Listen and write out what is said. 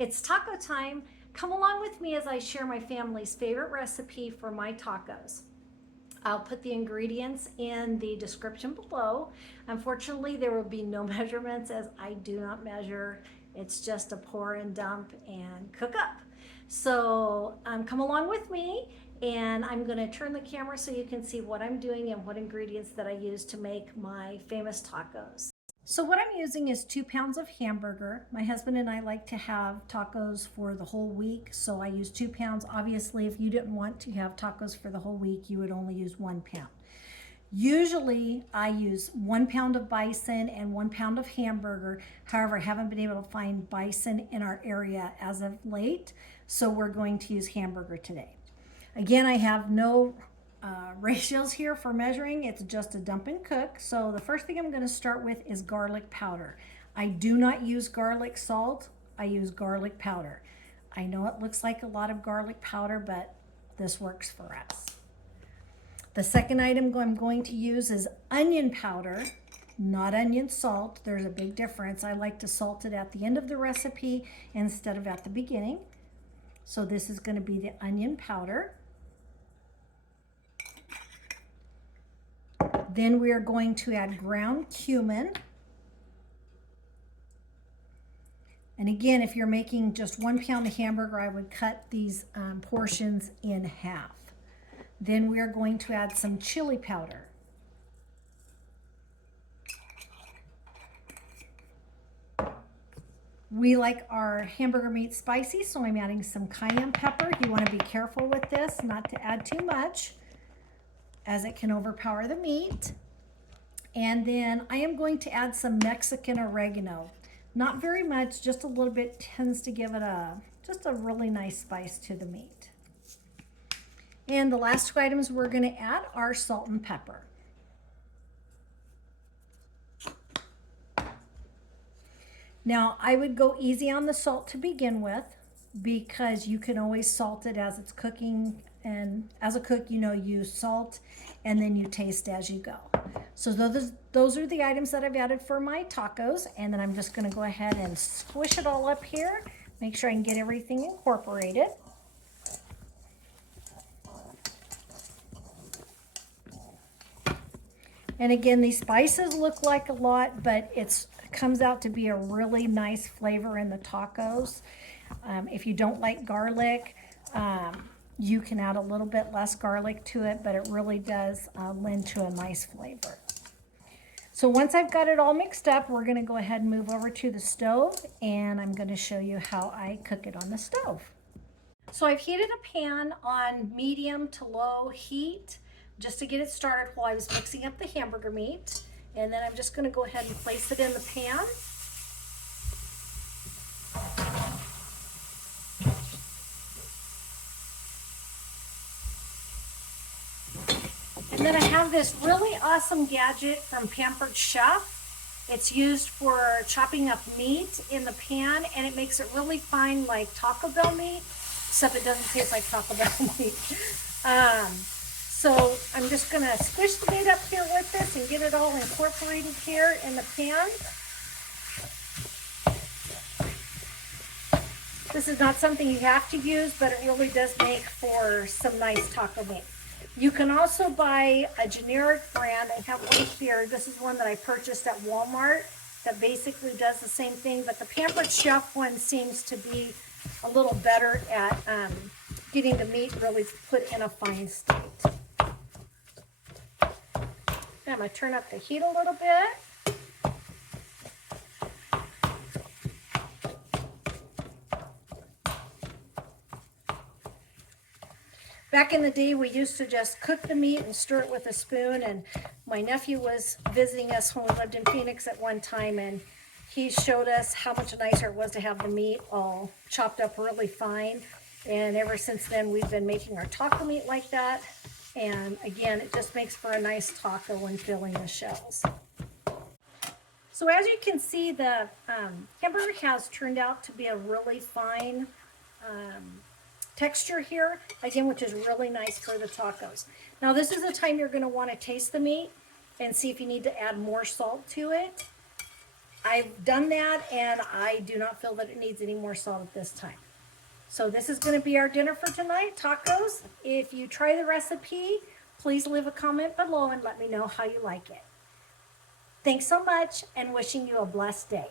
It's taco time. Come along with me as I share my family's favorite recipe for my tacos. I'll put the ingredients in the description below. Unfortunately, there will be no measurements as I do not measure. It's just a pour and dump and cook up. So come along with me, and I'm going to turn the camera so you can see what I'm doing and what ingredients that I use to make my famous tacos. So what I'm using is 2 pounds of hamburger. My husband and I like to have tacos for the whole week, so I use 2 pounds. Obviously, if you didn't want to have tacos for the whole week, you would only use 1 pound. Usually, I use 1 pound of bison and 1 pound of hamburger. However, I haven't been able to find bison in our area as of late, so we're going to use hamburger today. Again, I have no ratios here for measuring. It's just a dump and cook. So the first thing I'm going to start with is garlic powder. I do not use garlic salt. I use garlic powder. I know it looks like a lot of garlic powder, but this works for us. The second item I'm going to use is onion powder, not onion salt. There's a big difference. I like to salt it at the end of the recipe instead of at the beginning. So this is going to be the onion powder. Then we are going to add ground cumin. And again, if you're making just 1 pound of hamburger, I would cut these portions in half. Then we are going to add some chili powder. We like our hamburger meat spicy, so I'm adding some cayenne pepper. You want to be careful with this, not to add too much, as it can overpower the meat. And then I am going to add some Mexican oregano. Not very much, just a little bit, tends to give it just a really nice spice to the meat. And the last 2 items we're going to add are salt and pepper. Now, I would go easy on the salt to begin with, because you can always salt it as it's cooking. And as a cook, you know, you salt and then you taste as you go. So those are the items that I've added for my tacos. And then I'm just going to go ahead and squish it all up here. Make sure I can get everything incorporated. And again, these spices look like a lot, but it comes out to be a really nice flavor in the tacos. If you don't like garlic, you can add a little bit less garlic to it, but it really does lend to a nice flavor. So once I've got it all mixed up, we're going to go ahead and move over to the stove, and I'm going to show you how I cook it on the stove. So I've heated a pan on medium to low heat just to get it started while I was mixing up the hamburger meat. And then I'm just going to go ahead and place it in the pan. And then I have this really awesome gadget from Pampered Chef. It's used for chopping up meat in the pan, and it makes it really fine like Taco Bell meat, except it doesn't taste like Taco Bell meat. So I'm just going to squish the meat up here with this and get it all incorporated here in the pan. This is not something you have to use, but it really does make for some nice taco meat. You can also buy a generic brand. I have one here. This is one that I purchased at Walmart that basically does the same thing, but the Pampered Chef one seems to be a little better at getting the meat really put in a fine state. I'm going to turn up the heat a little bit. Back in the day, we used to just cook the meat and stir it with a spoon, and my nephew was visiting us when we lived in Phoenix at one time, and he showed us how much nicer it was to have the meat all chopped up really fine. And ever since then, we've been making our taco meat like that. And again, it just makes for a nice taco when filling the shells. So as you can see, the hamburger has turned out to be a really fine texture here, again, which is really nice for the tacos. Now this is the time you're going to want to taste the meat and see if you need to add more salt to it. I've done that, and I do not feel that it needs any more salt at this time. So this is going to be our dinner for tonight, tacos. If you try the recipe, please leave a comment below and let me know how you like it. Thanks so much, and wishing you a blessed day.